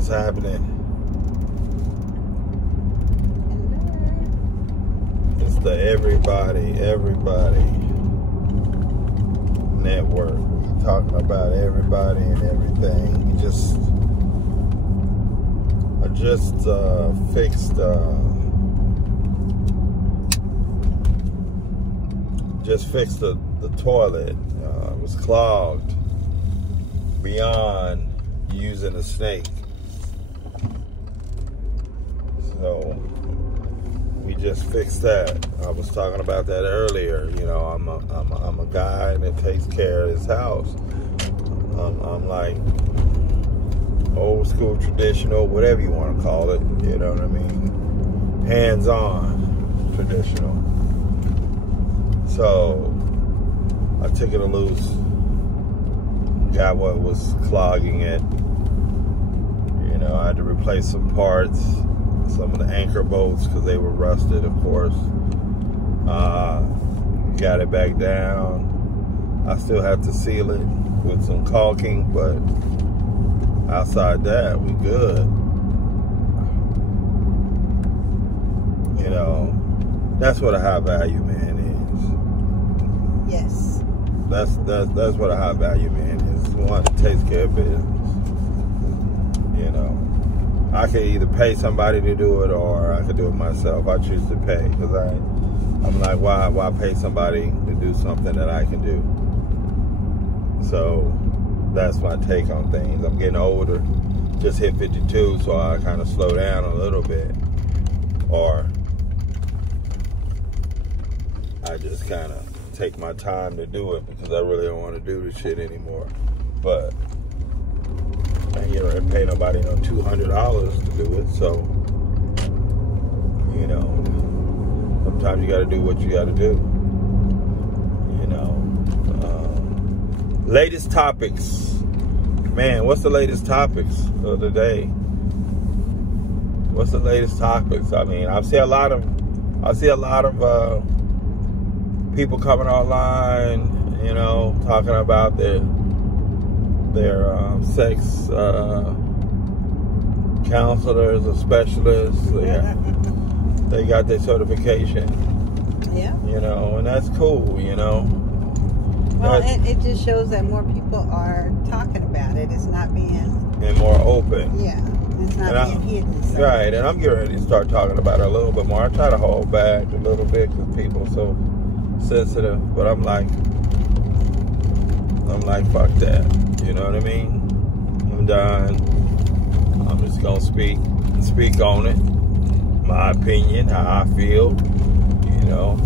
What's happening? It's the Everybody Network. We're talking about everybody and everything. I just fixed the toilet. It was clogged beyond using a snake. So we just fixed that. I was talking about that earlier. You know, I'm a guy that takes care of his house. I'm like old school, traditional, whatever you want to call it. You know what I mean? Hands-on, traditional. So I took it loose. Got what was clogging it. You know, I had to replace some parts, some of the anchor bolts because they were rusted, of course. Got it back down. I still have to seal it with some caulking, but outside that, we good. You know, that's what a high value man is. Yes. That's what a high value man is. One that takes care of business. You know, I could either pay somebody to do it or I could do it myself. I choose to pay because I'm like, why pay somebody to do something that I can do? So that's my take on things. I'm getting older. Just hit 52, so I kind of slow down a little bit, or I just kind of take my time to do it because I really don't want to do this shit anymore. But I ain't gonna pay nobody no $200 to do it, so you know, sometimes you got to do what you got to do. You know, latest topics, man. What's the latest topics of the day? What's the latest topics? I mean, I see a lot of people coming online, you know, talking about their sex counselors or specialists. They got their certification. Yeah. You know, and that's cool, you know. Well, it just shows that more people are talking about it. It's not being... And more open. Yeah. It's not being hidden. So. Right, and I'm getting ready to start talking about it a little bit more. I try to hold back a little bit because people are so sensitive. But I'm like, fuck that. You know what I mean? I'm done. I'm just going to speak on it. My opinion, how I feel, you know.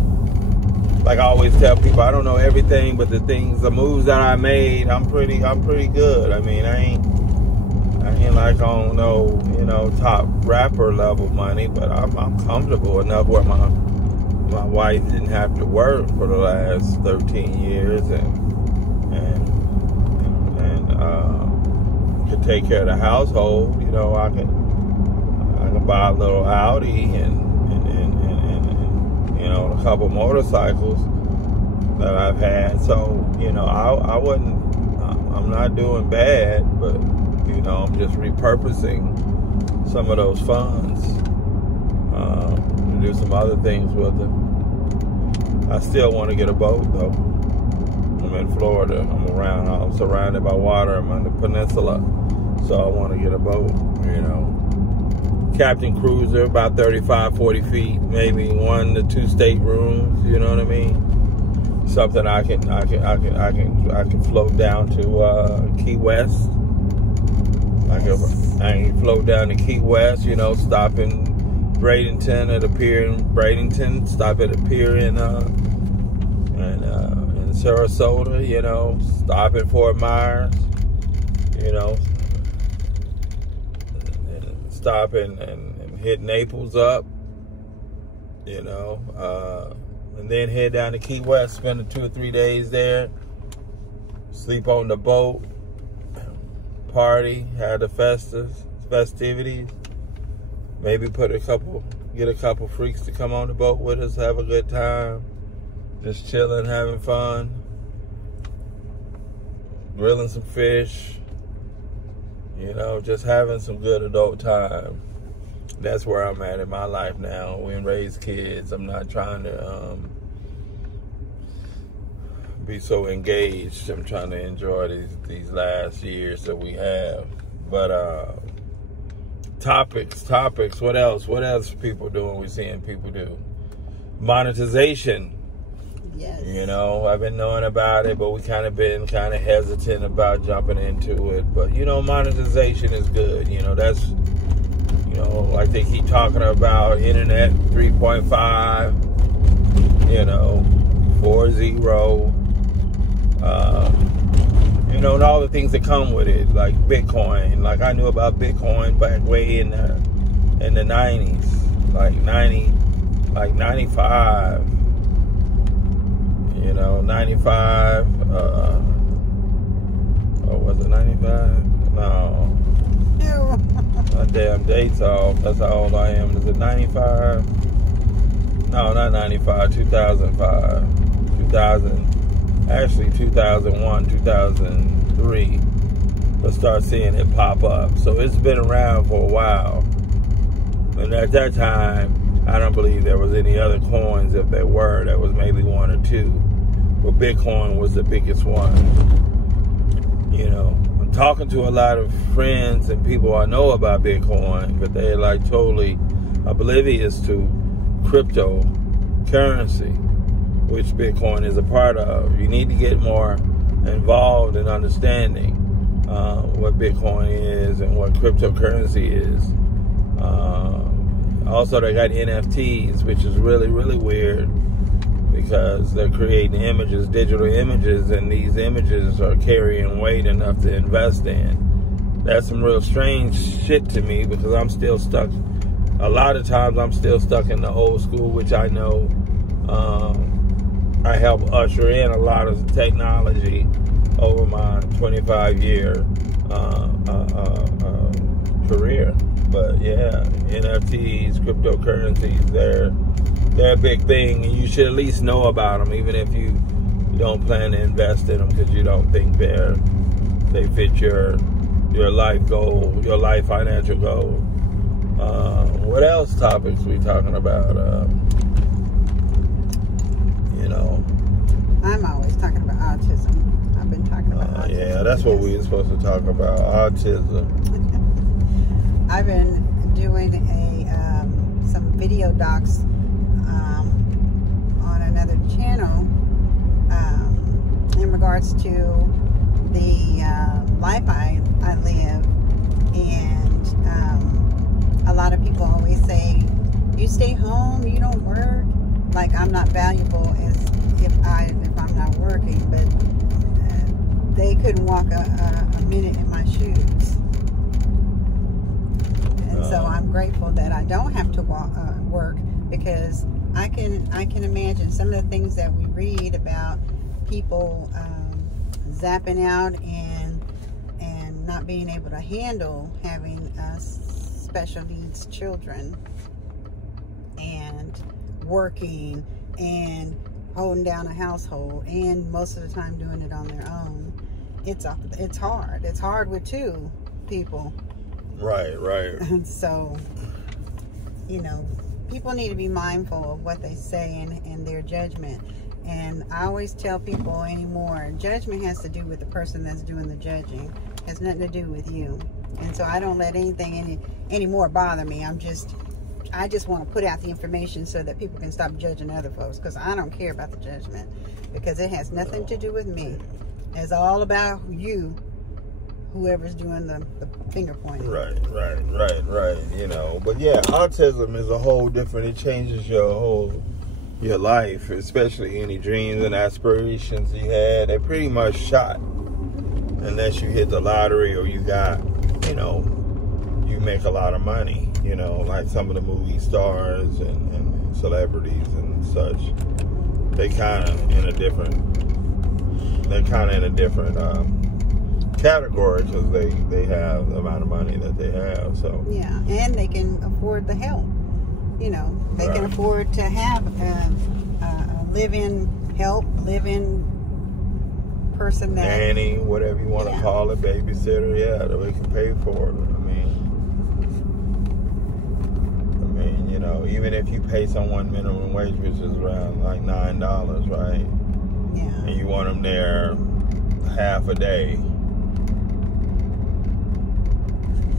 Like I always tell people, I don't know everything, but the moves that I made, I'm pretty good. I mean, I ain't like on no, you know, top rapper level money, but I'm comfortable enough where my wife didn't have to work for the last 13 years and could take care of the household. You know, I can buy a little Audi and you know, a couple motorcycles that I've had. So, you know, I'm not doing bad, but, you know, I'm just repurposing some of those funds to do some other things with it. I still want to get a boat, though. I'm in Florida. I'm surrounded by water. I'm on the peninsula. So I want to get a boat, you know. Captain Cruiser, about 35, 40 feet, maybe 1 to 2 staterooms, you know what I mean? Something I can float down to Key West. I can float down to Key West, you know, stop in Bradenton at a pier in Bradenton, stop at a pier in Sarasota, you know, stop in Fort Myers, you know, stop and hit Naples up, you know, and then head down to Key West, spend 2 or 3 days there, sleep on the boat, party, have the festivities, maybe get a couple freaks to come on the boat with us, have a good time, just chilling, having fun, grilling some fish, You know, just having some good adult time. That's where I'm at in my life now. We raise kids. I'm not trying to be so engaged. I'm trying to enjoy these last years that we have. But topics. What else? What else people doing? We're seeing people do monetization. Yes. You know, I've been knowing about it, but we been hesitant about jumping into it. But you know, monetization is good. You know, that's, you know, like they keep talking about internet 3.5. You know, 4.0. You know, and all the things that come with it, like Bitcoin. Like I knew about Bitcoin back way in the 90s, like 95. You know, 95. Or was it 95? No. My damn date's off. That's how old I am. Is it 95? No, not 95. 2005. 2001, 2003, to start seeing it pop up. So it's been around for a while. And at that time, I don't believe there was any other coins. If there were, there was maybe one or two. But Bitcoin was the biggest one. You know, I'm talking to a lot of friends and people I know about Bitcoin, but they're like totally oblivious to cryptocurrency, which Bitcoin is a part of. You need to get more involved in understanding what Bitcoin is and what cryptocurrency is. Also, they got NFTs, which is really, really weird because they're creating images, digital images, and these images are carrying weight enough to invest in. That's some real strange shit to me because I'm still stuck. A lot of times I'm still stuck in the old school, which I know I helped usher in a lot of technology over my 25-year career. But yeah, NFTs, cryptocurrencies, they're a big thing, and you should at least know about them, even if you don't plan to invest in them because you don't think they fit your life goal, your life financial goal. What else topics we talking about? You know, I'm always talking about autism. I've been talking about autism. Yeah, that's what we were supposed to talk about, autism. I've been doing some video docs on another channel in regards to the life I live, and a lot of people always say, "You stay home, you don't work." Like I'm not valuable as if I'm not working, but they couldn't walk a minute in my shoes. So I'm grateful that I don't have to work, because I can imagine some of the things that we read about people zapping out and not being able to handle having special needs children and working and holding down a household, and most of the time doing it on their own. It's hard. It's hard with two people. Right. So, you know, people need to be mindful of what they say and their judgment. And I always tell people anymore, judgment has to do with the person that's doing the judging. It has nothing to do with you. And so I don't let anything anymore bother me. I just want to put out the information so that people can stop judging other folks, because I don't care about the judgment, because it has nothing to do with me. It's all about you, whoever's doing the finger pointing. Right. You know, but yeah, autism is a whole different. It changes your life, especially any dreams and aspirations you had. They're pretty much shot unless you hit the lottery or you got, you know, you make a lot of money. You know, like some of the movie stars and celebrities and such. They kind of in a different category because they have the amount of money that they have. So yeah, and they can afford the help. You know, they can afford to have live-in person that nanny, whatever you want to call it, babysitter, yeah, that we can pay for it. I mean, you know, even if you pay someone minimum wage, which is around like $9, right? Yeah. And you want them there half a day,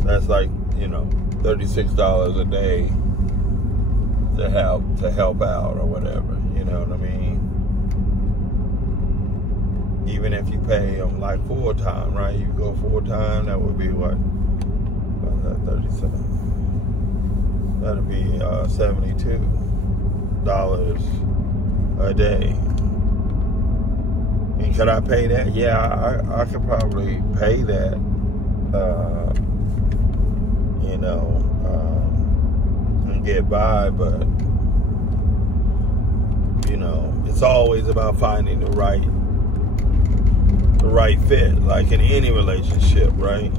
that's like, you know, $36 a day to help out or whatever. You know what I mean? Even if you pay them like full time, right? You go full time, that would be what? 37. That'd be $72 a day. And could I pay that? Yeah, I could probably pay that. You know, and get by, but you know, it's always about finding the right fit, like in any relationship, right?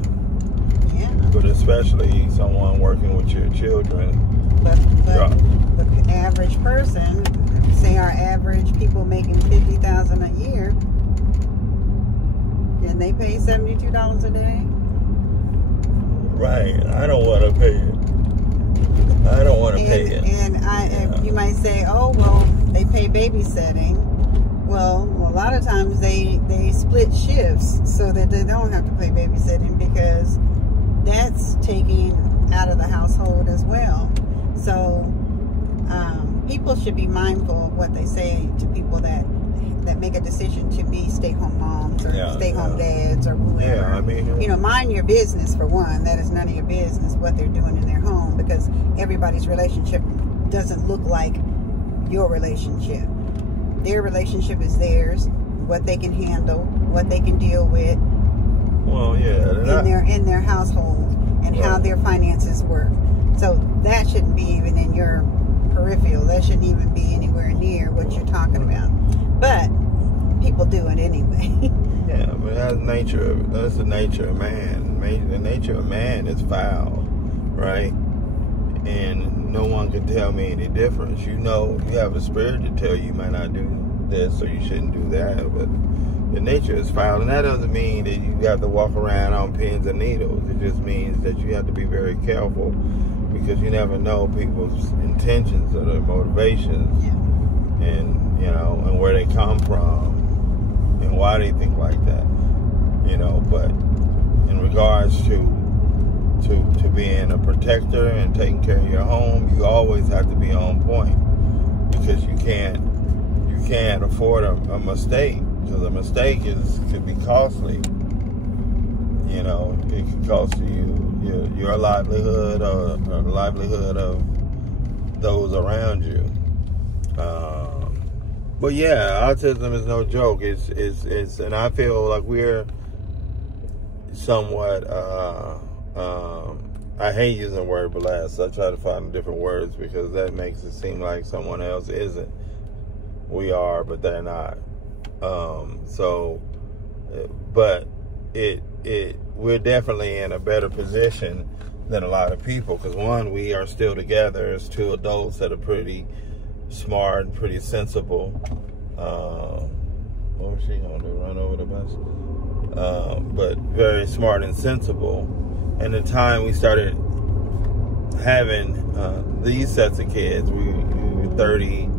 Yeah. But especially someone working with your children. But the average person, say our average people making $50,000 a year, can they pay $72 a day? Right. I don't want to pay it. I don't want to pay it. And you might say, oh, well, they pay babysitting. Well, a lot of times they split shifts so that they don't have to pay babysitting, because that's taken out of the household as well. So people should be mindful of what they say to people that make a decision to be stay-home moms or stay-home dads or whoever. Yeah, I mean, you know, mind your business for one. That is none of your business what they're doing in their home, because everybody's relationship doesn't look like your relationship. Their relationship is theirs, what they can handle, what they can deal with. Well, yeah, in their household and how their finances work. So that shouldn't be even in your peripheral. That shouldn't even be anywhere near what you're talking about. But people do it anyway. Yeah, but that's the nature of man. The nature of man is foul, right? And no one can tell me any difference. You know, you have a spirit to tell you might not do this or you shouldn't do that, but the nature is foul. And that doesn't mean that you have to walk around on pins and needles. It just means that you have to be very careful, because you never know people's intentions or their motivations. Yeah. And, you know, and where they come from and why they think like that, you know. But in regards to being a protector and taking care of your home, you always have to be on point, because you can't afford a mistake, because a mistake could be costly. You know, it could cost you your livelihood or the livelihood of those around you. But yeah, autism is no joke. It's and I feel like we're somewhat. I hate using the word blessed. I try to find different words, because that makes it seem like someone else isn't. We are, but they're not. But we're definitely in a better position than a lot of people, because one, we are still together as two adults that are pretty smart and pretty sensible. What was she gonna do? Run over the bus? But very smart and sensible. And the time we started having these sets of kids, we were 30,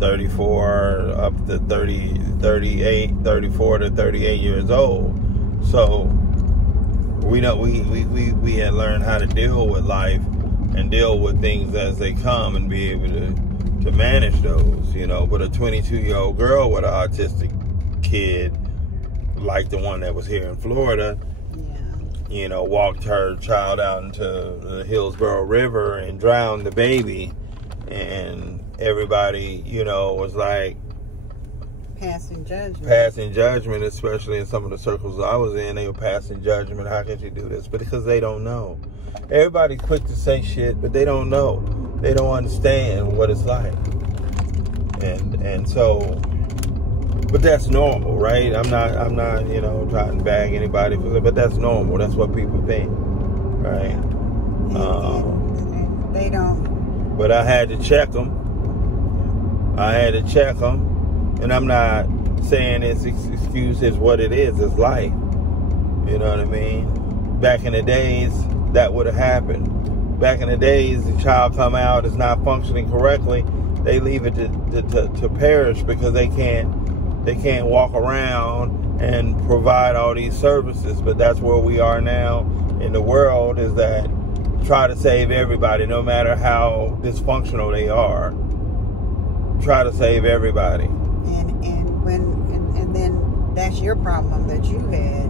34, up to 30, 38, 34 to 38 years old. So we know we had learned how to deal with life and deal with things as they come and be able to manage those, you know. But a 22-year-old girl with an autistic kid, like the one that was here in Florida, you know, walked her child out into the Hillsborough River and drowned the baby, and everybody, you know, was like passing judgment, especially in some of the circles I was in. They were passing judgment. How can you do this? But because they don't know. Everybody's quick to say shit, but they don't know. They don't understand what it's like. And so, but that's normal, right? I'm not, you know, trying to bag anybody for it, but that's normal. That's what people think, right? And they don't. But I had to check them. And I'm not saying it's excuse is what it is. It's life. You know what I mean? Back in the days, that would have happened. Back in the days, the child come out is not functioning correctly. They leave it to perish because they can't walk around and provide all these services. But that's where we are now in the world, is that try to save everybody, no matter how dysfunctional they are. Try to save everybody. And then that's your problem that you had.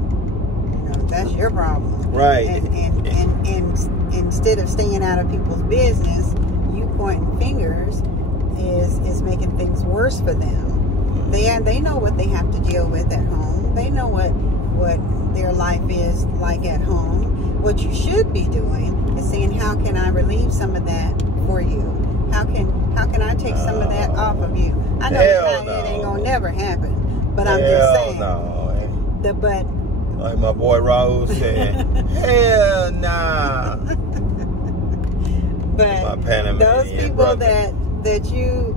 That's your problem. Right. And instead of staying out of people's business, you pointing fingers is making things worse for them. They know what they have to deal with at home. They know what their life is like at home. What you should be doing is saying, how can I relieve some of that for you? How can I take some of that off of you? I know it ain't gonna never happen, but I'm just saying. But like my boy Raul said, hell nah. But those people that you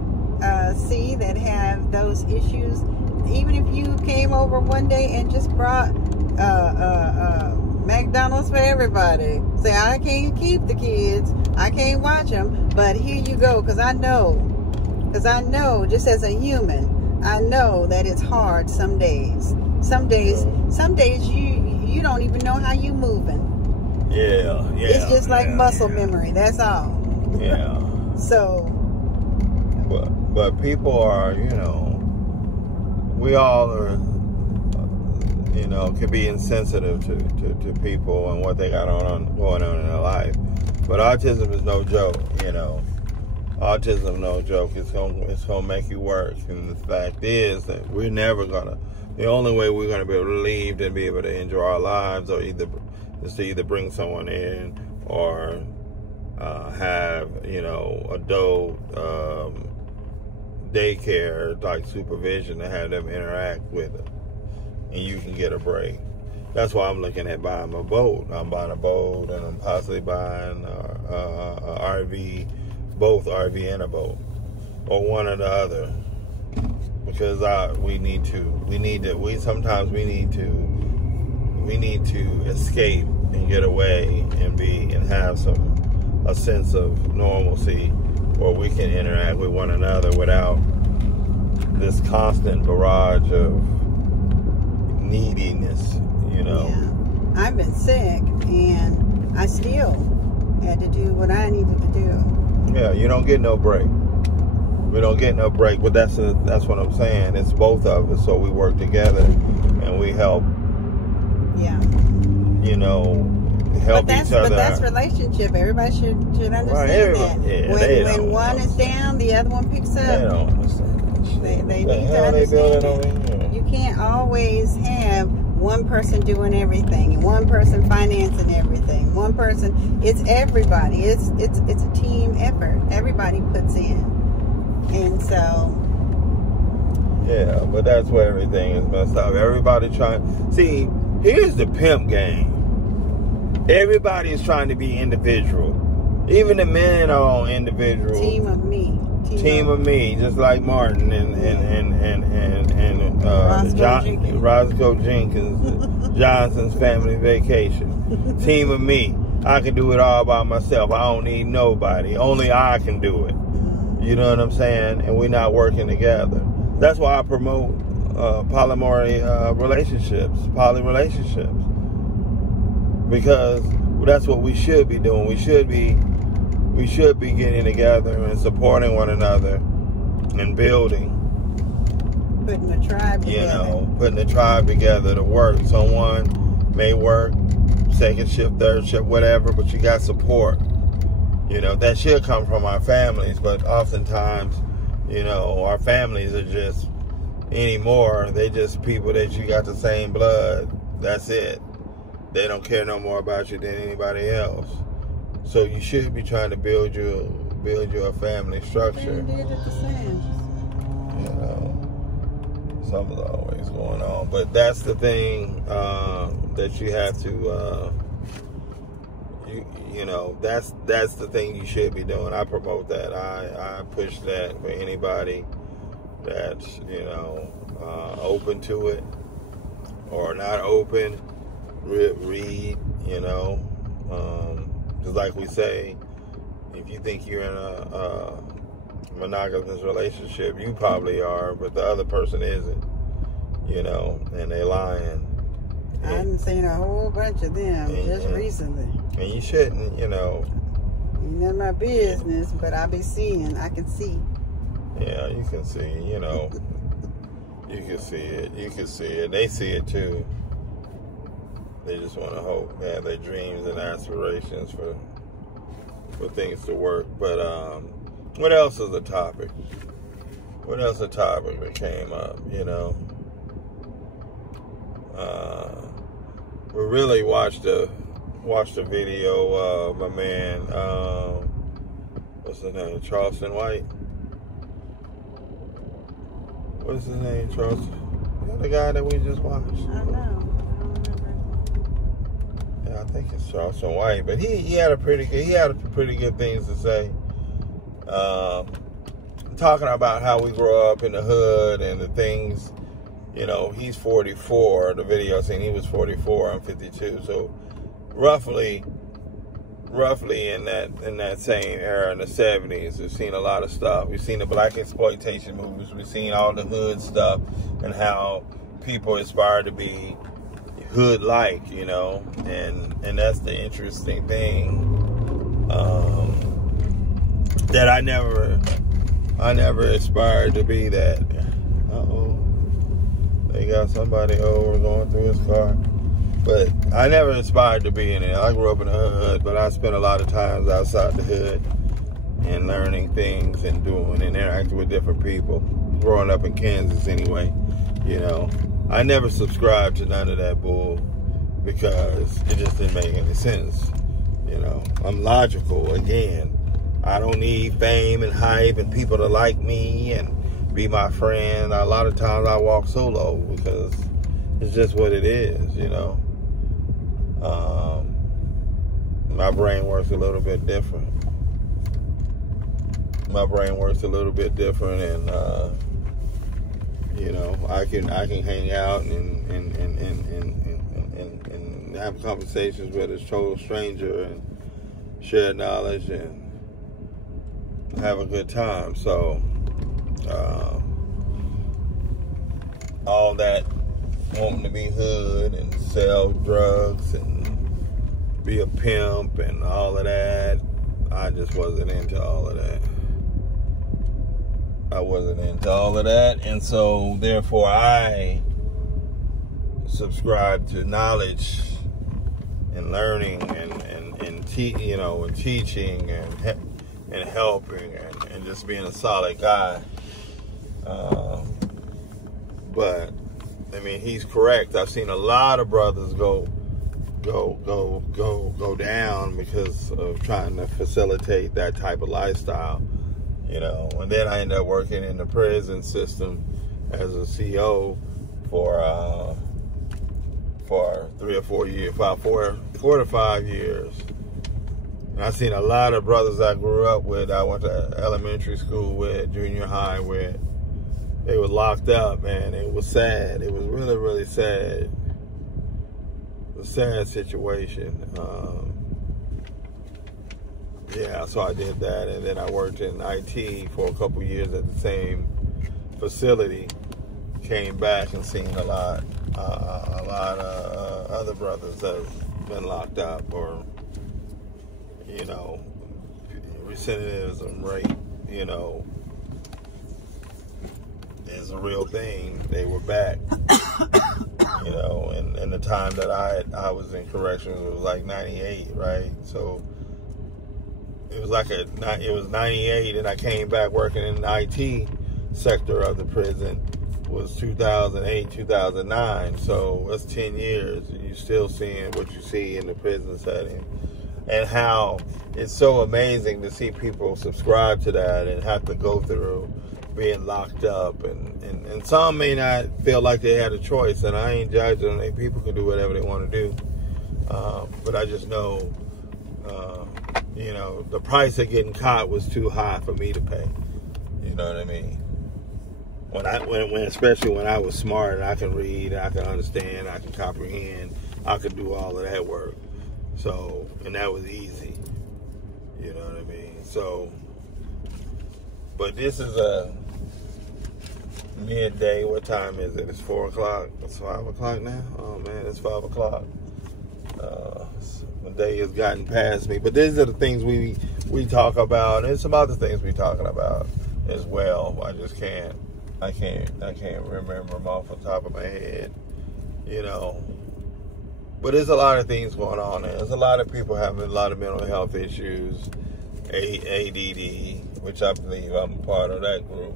see that have those issues, even if you came over one day and just brought McDonald's for everybody, say, I can't keep the kids, I can't watch them, but here you go, because I know, just as a human, I know that it's hard some days. Some days you don't even know how you moving. Yeah. It's just like muscle memory. That's all. Yeah. So. But people are, we all are, can be insensitive to people and what they got going on in their life. But autism is no joke. Autism no joke. It's gonna make you worse. And the fact is that we're never gonna. The only way we're gonna be able to leave and be able to enjoy our lives, is to either bring someone in or have adult daycare like supervision to have them interact with it, and you can get a break. That's why I'm looking at buying a boat. I'm buying a boat, and I'm possibly buying a RV. Both RV and a boat, or one or the other, because we need to escape and get away and have a sense of normalcy, where we can interact with one another without this constant barrage of neediness. Yeah. I've been sick, and I still had to do what I needed to do. Yeah, you don't get no break. We don't get no break, but that's what I'm saying. It's both of us, so we work together and we help. Yeah. Help each other. But that's relationship. Everybody should understand that. Yeah, when one is down, the other one picks up. They don't understand. They need to understand that. You can't always have one person doing everything and one person financing everything. One person, it's everybody. It's a team effort. Everybody puts in. And so yeah, but that's where everything is messed up. Everybody see, here's the pimp game. Everybody is trying to be individual. Even the men are on individual. Team of me. Team of me, just like Martin and Roscoe Jenkins, Johnson's Family Vacation. Team of me. I can do it all by myself. I don't need nobody. Only I can do it. You know what I'm saying? And we're not working together. That's why I promote poly relationships, because that's what we should be doing. We should be getting together and supporting one another and building. Putting a tribe together. Putting a tribe together to work. Someone may work second shift, third shift, whatever, but you got support. That should come from our families, but oftentimes, our families are just anymore. They just people that you got the same blood. That's it. They don't care no more about you than anybody else. So you should be trying to build your family structure. Something's always going on, but that's the thing that you have to. That's the thing you should be doing. I promote that. I push that for anybody that's open to it or not open, read, you know. Just like we say, if you think you're in a monogamous relationship, you probably are, but the other person isn't, you know, and they lying. I haven't seen a whole bunch of them just recently. And you shouldn't, you know. Ain't none of my business, but I can see. Yeah, you can see, you know. You can see it. You can see it. They see it too. They just want to hope. They have their dreams and aspirations for things to work. But what else is a topic? What else is a topic that came up, you know? We really watched a video of my man, what's his name, Charleston White. What's his name, Charleston? Is that the guy that we just watched? I don't know. Yeah, I think it's Charleston White, but he had pretty good things to say. Talking about how we grow up in the hood and the things. You know, he's 44. The video I seen, he was 44. I'm 52. So roughly in that same era in the 70s, we've seen a lot of stuff. We've seen the black exploitation movies. We've seen all the hood stuff and how people aspire to be hood-like, you know. And that's the interesting thing. That I never aspired to be that. They got somebody over going through his car. But I never aspired to be in it. I grew up in the hood, but I spent a lot of times outside the hood and learning things and doing and interacting with different people. Growing up in Kansas anyway, you know. I never subscribed to none of that bull because it just didn't make any sense. You know, I'm logical again. I don't need fame and hype and people to like me and be my friend. A lot of times I walk solo because it's just what it is, you know. My brain works a little bit different. And you know, I can hang out and have conversations with a total stranger and share knowledge and have a good time. So all that wanting to be hood and sell drugs and be a pimp and all of that, I just wasn't into all of that. And so therefore I subscribe to knowledge and learning and teaching and helping and just being a solid guy. But I mean, he's correct. I've seen a lot of brothers go down because of trying to facilitate that type of lifestyle, you know. And then I ended up working in the prison system as a CO for 3 or 4 years, about 4 to 5 years. And I've seen a lot of brothers I grew up with, I went to elementary school with, junior high with. They were locked up, man. It was sad. It was really, really sad. It was a sad situation. Yeah, so I did that, and then I worked in IT for a couple years at the same facility. Came back and seen a lot of other brothers that have been locked up, or you know, recidivism rate, you know, is a real thing. They were back, you know, and the time that I was in corrections, it was like 98, right? So it was 98, and I came back working in the IT sector of the prison. Was 2008, 2009. So that's 10 years. You're still seeing what you see in the prison setting, and how it's so amazing to see people subscribe to that and have to go through being locked up, and some may not feel like they had a choice, and I ain't judging them. People can do whatever they want to do, but I just know, you know, the price of getting caught was too high for me to pay. You know what I mean? Especially when I was smart and I can read, I can understand, I can comprehend, I could do all of that work. So, and that was easy. You know what I mean? So, but this is a midday. What time is it? It's 4 o'clock. It's 5 o'clock now? Oh man, it's 5 o'clock. The day has gotten past me. But these are the things we talk about, and some other things we're talking about as well. I can't remember them off the top of my head, you know. But there's a lot of things going on. There's a lot of people having a lot of mental health issues, ADD, which I believe I'm a part of that group.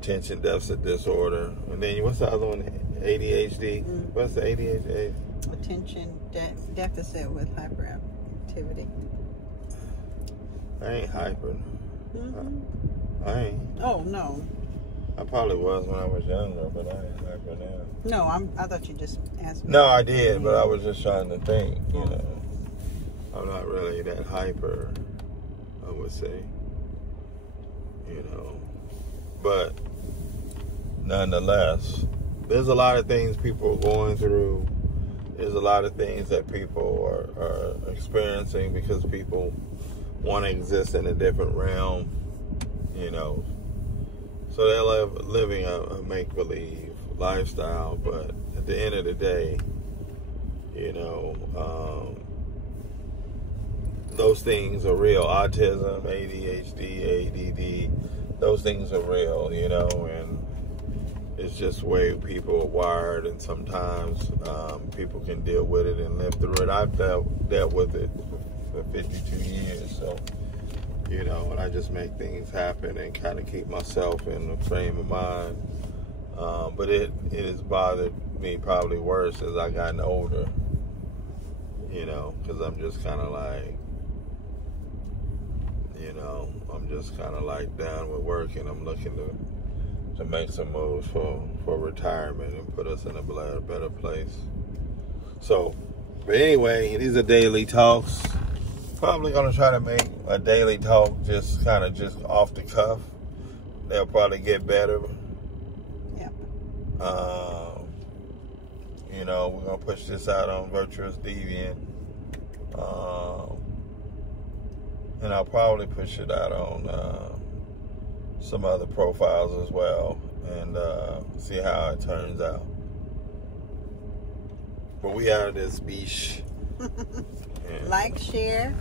Attention deficit disorder. And then what's the other one? ADHD. What's the ADHD? Attention deficit with hyperactivity. I ain't hyper. Mm-hmm. I ain't. Oh, no. I probably was when I was younger, but I ain't hyper now. No, I thought you just asked me. No, I did, but I was just trying to think, you know. I'm not really that hyper, I would say. You know. But nonetheless, there's a lot of things people are going through. There's a lot of things that people are experiencing because people want to exist in a different realm, you know. So they're living a make-believe lifestyle, but at the end of the day, you know, those things are real. Autism, ADHD, ADD, those things are real, you know, and it's just the way people are wired, and sometimes people can deal with it and live through it. I've dealt with it for 52 years, so, you know, and I just make things happen and kind of keep myself in the frame of mind. But it has bothered me probably worse as I gotten older, you know, because I'm just kind of like, you know, I'm just kind of like done with work, and I'm looking to make some moves for retirement and put us in a better place. So, but anyway, these are daily talks. Probably going to try to make a daily talk just off the cuff. They'll probably get better. Yep. You know, we're going to push this out on Virtuous Deviant. And I'll probably push it out on some other profiles as well, and see how it turns out. But we out of this beach. Like, share,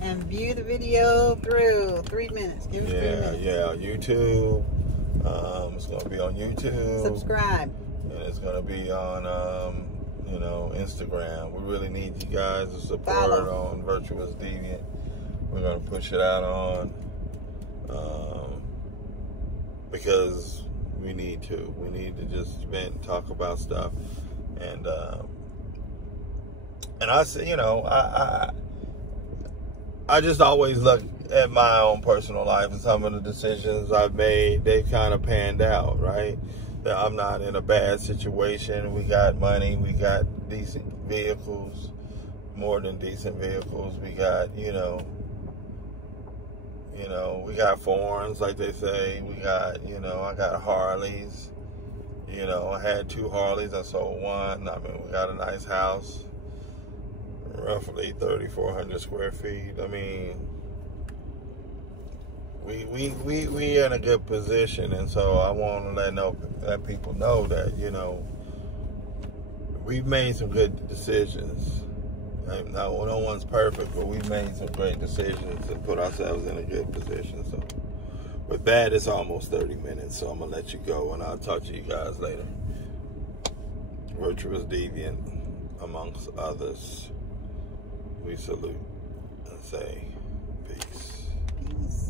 and view the video through 3 minutes. Give us 3 minutes. Yeah, YouTube. It's going to be on YouTube. Subscribe. And it's going to be on, you know, Instagram. We really need you guys to support on Virtuous Deviant. We're going to push it out on, because we need to. We need to just talk about stuff. And I say, you know, I just always look at my own personal life, and some of the decisions I've made, they kind of panned out, right? That I'm not in a bad situation. We got money. We got decent vehicles, more than decent vehicles. We got, you know, we got foreigns, like they say. We got, you know, I got Harleys. You know, I had 2 Harleys. I sold one. I mean, we got a nice house, roughly 3,400 square feet. I mean, we in a good position, and so I want to let people know that, you know, we've made some good decisions. No one's perfect, but we've made some great decisions and put ourselves in a good position. So with that, it's almost 30 minutes, so I'm going to let you go, and I'll talk to you guys later. Virtuous Deviant, amongst others, we salute and say peace. Peace.